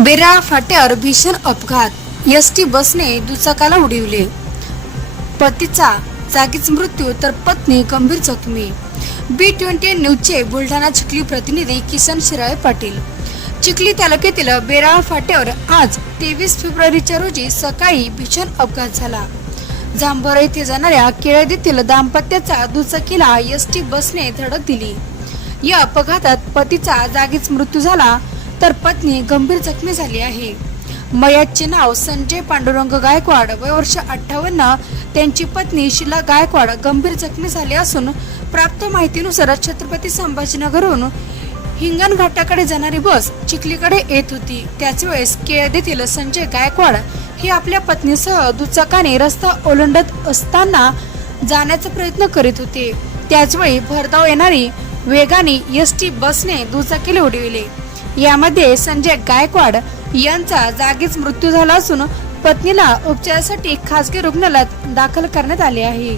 बेराळ फाट्यावर भीषण अपघात, एसटी बसने दुचाकाला उडविले. पतीचा जागीच मृत्यू तर पत्नी गंभीर जखमी. B20 न्यूजचे बुलढाणा चिखली प्रतिनिधी किसन शिराळे पाटील. चिखली तालुक्यातील बेराळ फाट्यावर आज 23 फेब्रुवारीच्या रोजी सकाळी भीषण अपघात झाला. जांभोरा येथे जाणाऱ्या केळदीतील दाम्पत्याचा दुचाकीला एसटी बसने धडक दिली. या अपघातात पतीचा जागीच मृत्यू झाला तर पत्नी गंभीर जखमी झाली आहे. मयतचे नाव संजय पांडुरंग गायकवाड, वय वर्ष 58. त्यांची पत्नी शीला गायकवाड गंभीर जखमी झाली असून प्राप्त माहितीनुसार छत्रपती संभाजीनगरहून हिंगणघाटाकडे जाणारी बस चिखलीकडे येत होती. त्याच वेळेस केळदीतील संजय गायकवाड हे आपल्या पत्नीसह दुचाकाने रस्ता ओलांडत असताना जाण्याचा प्रयत्न करीत होते. त्याचवेळी भरधाव येणारी वेगाने एसटी बसने दुचाकीला उडविले. यामध्ये संजय गायकवाड यांचा जागीच मृत्यू झाला असून पत्नीला उपचारासाठी खासगी रुग्णालयात दाखल करण्यात आले आहे.